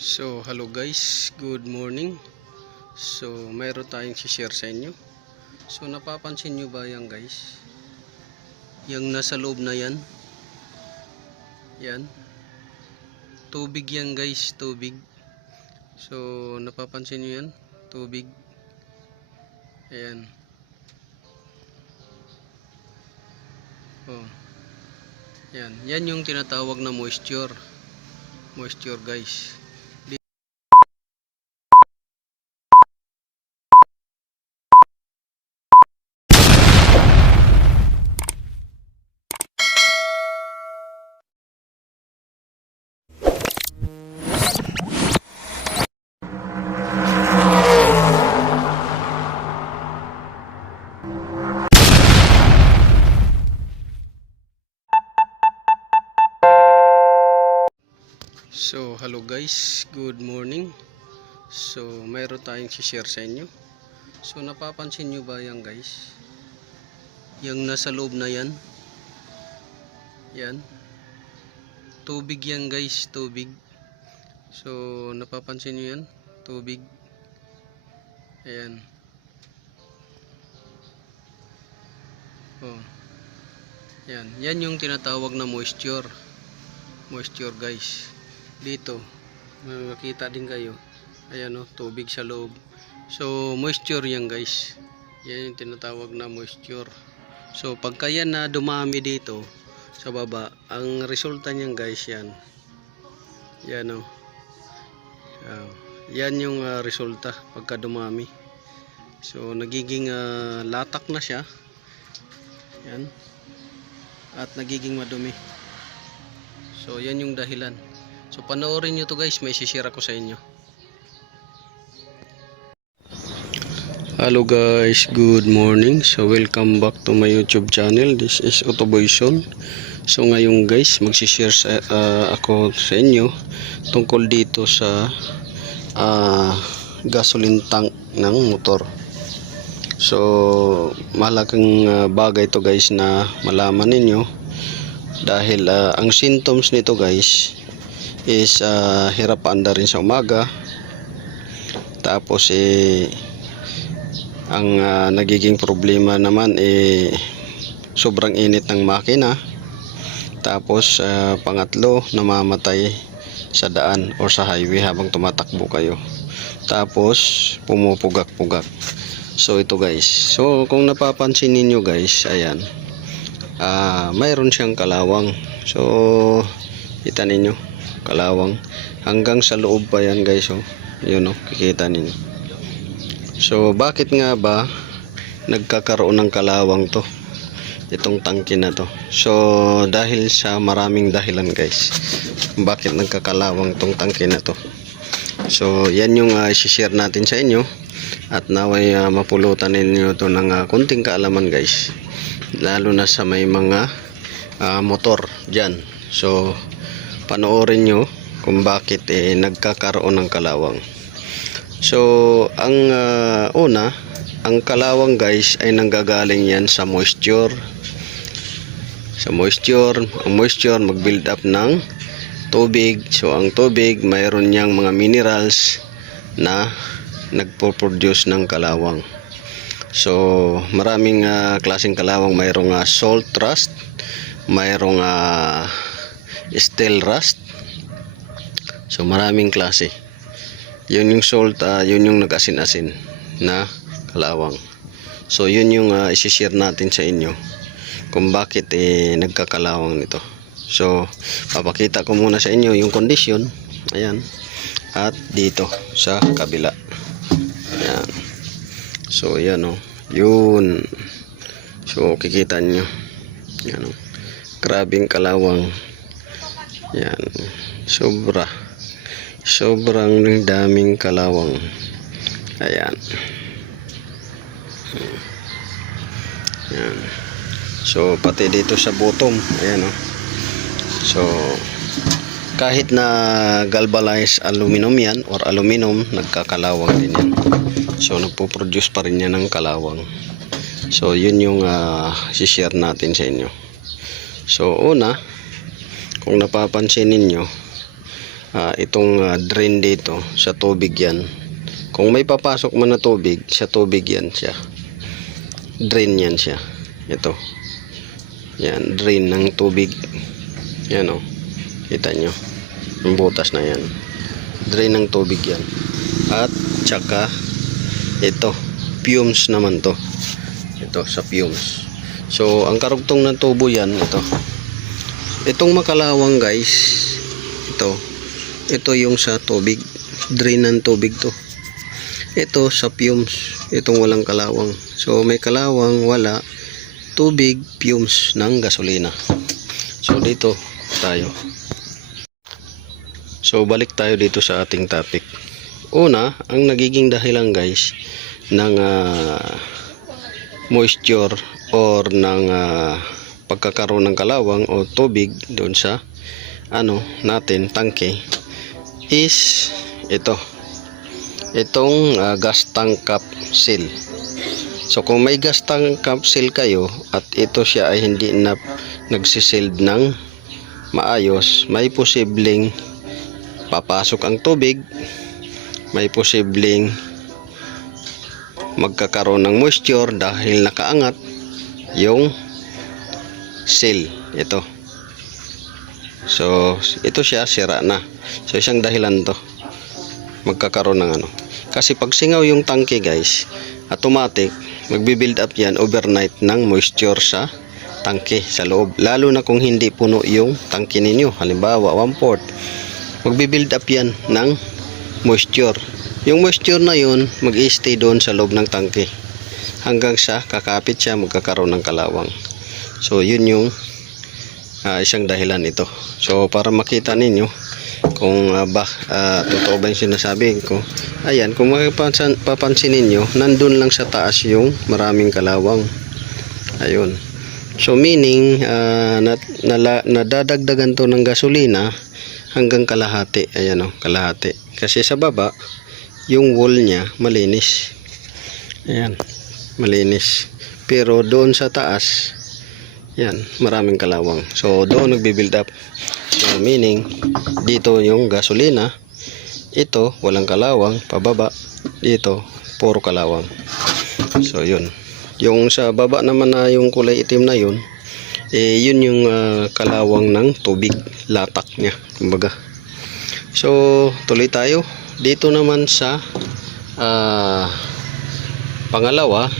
So, hello guys, good morning. So, mayroon tayong share sa inyo. So, napapansin nyo ba yan guys? Yung nasa loob na yan. Yan. Tubig yan guys, tubig. So, napapansin nyo yan? Tubig. Ayan. Oh. Yan. Yan yung tinatawag na moisture. Moisture guys. So, hello guys, good morning. So, mayroon tayong share sa inyo. So, napapansin nyo ba yan guys? Yung nasa loob na yan. Yan. Tubig yan guys, tubig. So, napapansin nyo yan? Tubig. Ayan. Oh. Yan. Yan yung tinatawag na moisture. Moisture guys. Dito makikita din kayo, ayan o, tubig sa loob. So moisture yan guys, yan yung tinatawag na moisture. So pagka yan na dumami dito sa baba, ang resulta niyan guys, yan o, yan yung resulta pagka dumami. So nagiging latak na siya, yan, at nagiging madumi. So yan yung dahilan. So panoorin nyo to guys, may share ako sa inyo. Hello guys, good morning. So welcome back to my YouTube channel. This is Autoboyson. So ngayon guys, magsishare ako sa inyo tungkol dito sa gasoline tank ng motor. So malaking bagay to guys na malaman ninyo, dahil ang symptoms nito guys is hirap paanda rin sa umaga. Tapos ang nagiging problema naman sobrang init ng makina. Tapos pangatlo, namamatay sa daan o sa highway habang tumatakbo kayo. Tapos pumupugak-pugak. So ito guys, so kung napapansin ninyo guys, ayan, mayroon siyang kalawang. So kita ninyo, kalawang hanggang sa loob pa yan guys, oh. Yun oh, kikita ninyo. So bakit nga ba nagkakaroon ng kalawang to, itong tangke na to? So dahil sa maraming dahilan guys, bakit nagkakalawang tong tangke na to. So yan yung i-share natin sa inyo, at naway mapulutan ninyo to ng kunting kaalaman guys, lalo na sa may mga motor dyan. So panoorin nyo kung bakit nagkakaroon ng kalawang. So ang una, ang kalawang guys ay nanggagaling yan sa moisture. Ang moisture mag-build up ng tubig. So ang tubig, mayroon niyang mga minerals na nagpo-produce ng kalawang. So maraming klaseng kalawang. Mayroong salt rust, mayroong steel rust. So maraming klase. Yun yung salt, yun yung nag-asin-asin na kalawang. So yun yung i-share natin sa inyo kung bakit nagkakalawang nito. So papakita ko muna sa inyo yung condition, ayan, at dito sa kabila, ayan. So yan o, yun. So kikita nyo, yan o, grabing kalawang. Yan, sobrang daming kalawang. Ayan. Ayan. So pati dito sa bottom, ayan o. So kahit na galvanized aluminum yan or aluminum, nagkakalawang din yan. So nagpo-produce pa rin yan ng kalawang. So yun yung share natin sa inyo. So una, kung napapansin ninyo, itong drain dito sa tubig yan. Kung may papasok man na tubig, sa tubig yan siya. Drain yan siya. Ito. Yan, drain ng tubig. Yan o. Kita nyo. Yung butas na yan. Drain ng tubig yan. At tsaka ito. Fumes naman to. Ito sa fumes. So, ang karugtong ng tubo yan, ito. Itong makalawang guys, ito yung sa tubig. Drain ng tubig to. Ito sa fumes. Itong walang kalawang. So, may kalawang, wala. Tubig, fumes ng gasolina. So, dito tayo. So, balik tayo dito sa ating topic. Una, ang nagiging dahilan guys ng moisture or ng pagkakaroon ng kalawang o tubig doon sa natin tangke is itong gas tank cap seal. So kung may gas tank cap seal kayo at ito siya ay hindi na nagsisild ng maayos, may posibleng papasok ang tubig, may posibleng magkakaroon ng moisture dahil nakaangat yung seal. Ito. So, ito siya, sira na. So, isang dahilan to. Magkakaroon ng Kasi pag singaw yung tangke guys, automatic, magbi-build up yan overnight ng moisture sa tangke, sa loob. Lalo na kung hindi puno yung tangke ninyo. Halimbawa, 1/4. Magbi-build up yan ng moisture. Yung moisture na yun, mag-i-stay doon sa loob ng tangke. Hanggang sa kakapit siya, magkakaroon ng kalawang. So, yun yung isang dahilan ito. So, para makita ninyo kung totoo ba yung sinasabi ko. Ayan, kung papansin ninyo, nandun lang sa taas yung maraming kalawang. Ayun. So, meaning, nadadagdagan to ng gasolina hanggang kalahati. Ayan o, kalahati. Kasi sa baba, yung wall niya malinis. Ayan, malinis. Pero doon sa taas, yan, maraming kalawang. So, doon nagbi-build up. So, meaning, dito yung gasolina. Ito, walang kalawang. Pababa, dito, puro kalawang. So, yun. Yung sa baba naman na yung kulay itim na yun, yun yung kalawang ng tubig. Latak niya, kumbaga. So, tuloy tayo. Dito naman sa pangalawa,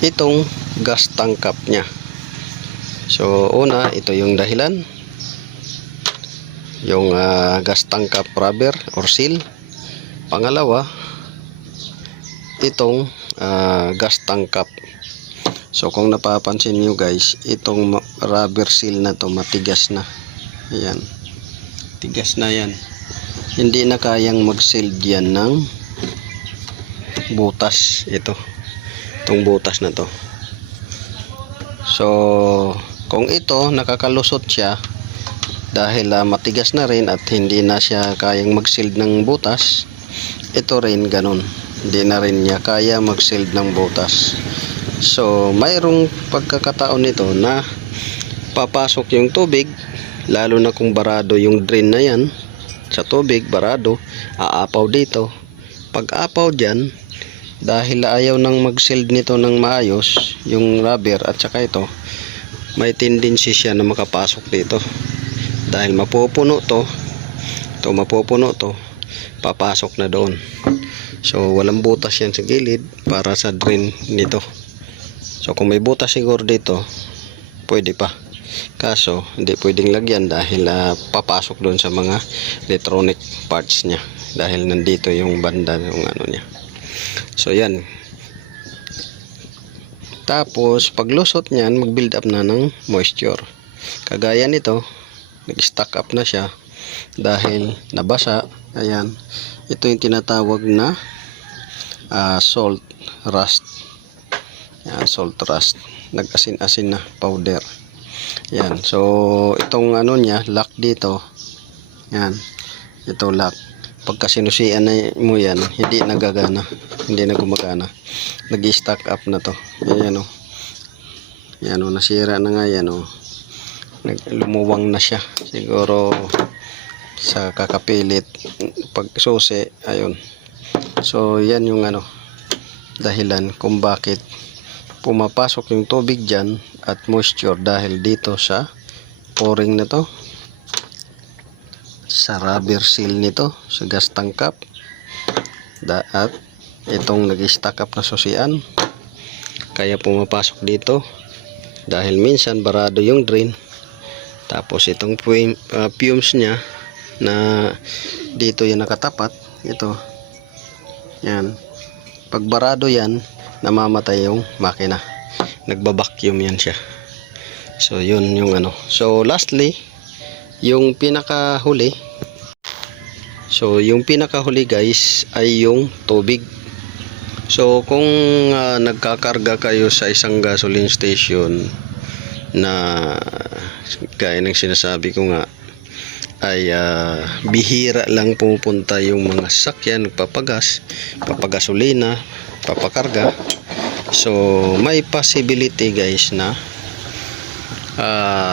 itong gas tank cap niya. So, una, ito yung dahilan. Yung gas tank cap rubber or seal. Pangalawa, itong gas tank cap. So, kung napapansin nyo guys, itong rubber seal na to matigas na. Ayan. Tigas na yan. Hindi na kayang mag-sealed yan ng butas. Itong butas na to. So, kung ito nakakalusot siya dahil matigas na rin at hindi na siya kayang mag-sealed ng butas, ito rin ganun. Hindi na rin niya kaya mag-sealed ng butas. So, mayroong pagkakataon nito na papasok yung tubig, lalo na kung barado yung drain na yan sa tubig, barado, aapaw dito. Pag apaw dyan, dahil ayaw nang mag-sealed nito ng maayos, yung rubber at saka ito, may tendency siya na makapasok dito. Dahil mapupuno to, papasok na doon. So, walang butas yan sa gilid para sa drain nito. So, kung may butas siguro dito, pwede pa. Kaso, hindi pwedeng lagyan dahil papasok doon sa mga electronic parts niya. Dahil nandito yung banda yung niya. So, yan. Tapos, paglusot niyan, mag-build up na ng moisture. Kagaya nito, nag-stack up na siya dahil nabasa. Ayan. Ito yung tinatawag na salt rust. Ayan, salt rust. Nag-asin-asin na powder. Yan. So, itong niya, lock dito. Yan. Ito lock. Pagka sinusian na mo yan, hindi nagagana. Hindi na gumagana. Nag-stack up na to. Yan o. Yan o. Nasira na nga yan o. Lumuwang na siya. Siguro sa kakapilit pag susi. Ayun. So yan yung dahilan kung bakit pumapasok yung tubig dyan at moisture dahil dito sa o-ring na to, sa rubber seal nito, sa gas tank cap, at itong nag-stack up na susian, kaya pumapasok dito dahil minsan barado yung drain. Tapos itong fumes nya na dito yan nakatapat, ito yan, pag barado yan namamatay yung makina, nagbabacuum yan siya. So yun yung so lastly, yung pinakahuli, guys ay yung tubig. So kung nagkakarga kayo sa isang gasoline station na gaya ng sinasabi ko nga ay bihira lang pupunta yung mga sasakyan, papagasolina, papakarga, so may possibility guys na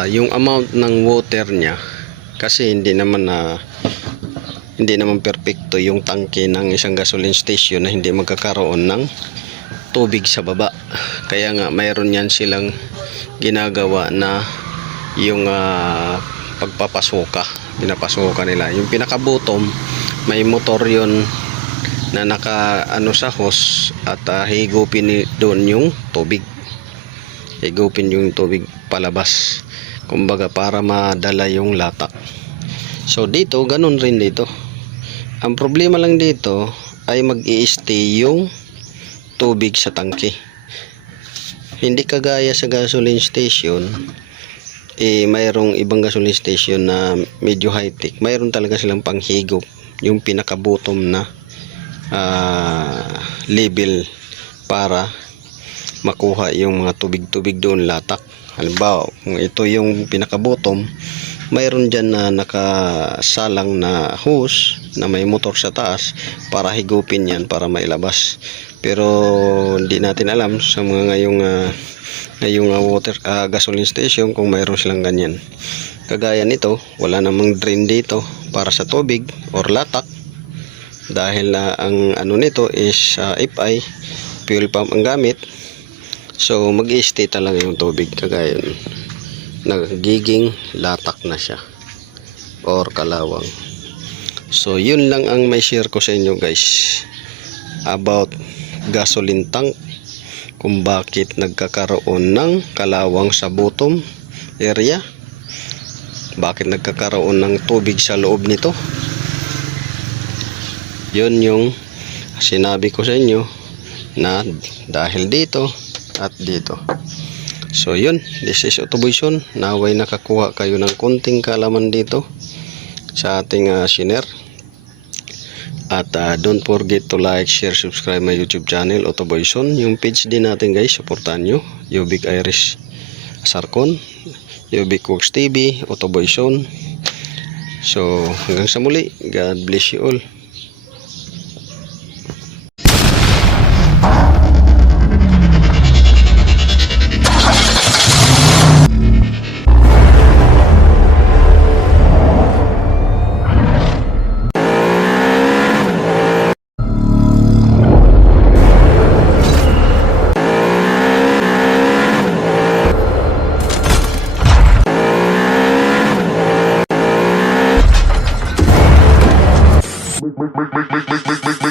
yung amount ng water nya, kasi hindi naman perfecto yung tangke ng isang gasoline station na hindi magkakaroon ng tubig sa baba. Kaya nga mayroon yan silang ginagawa na yung pinapasuka nila. Yung pinaka-bottom may motor yon na naka sa hose at higupin doon yung tubig. Higupin yung tubig palabas, kumbaga para madala yung latak. So dito ganun rin dito. Ang problema lang dito ay mag-i-stay yung tubig sa tangke. Hindi kagaya sa gasoline station, mayroong ibang gasoline station na medyo high-tech. Mayroon talaga silang panghigop, yung pinaka-bottom na level para makuha yung mga tubig-tubig doon, latak. Halimbawa, kung ito yung pinaka-bottom, mayroon dyan na nakasalang na hose na may motor sa taas para higupin yan para mailabas. Pero hindi natin alam sa mga ngayong gasoline station kung mayroon silang ganyan. Kagaya nito, wala namang drain dito para sa tubig or latak dahil ang nito is FI fuel pump ang gamit. So mag-i-stay talaga yung tubig, kagaya nagiging latak na siya or kalawang. So yun lang ang may share ko sa inyo guys about gasoline tank, kung bakit nagkakaroon ng kalawang sa bottom area, bakit nagkakaroon ng tubig sa loob nito. Yun yung sinabi ko sa inyo na dahil dito at dito. So yun, this is Autoboyson. Naway nakakuha kayo ng konting kaalaman dito sa ating shiner. At don't forget to like, share, subscribe my YouTube channel Autoboyson. Yung page din natin guys, supportan nyo. Yubik Irish Sarcon, Yubik Works TV, Autoboyson. So hanggang sa muli, God bless you all. Make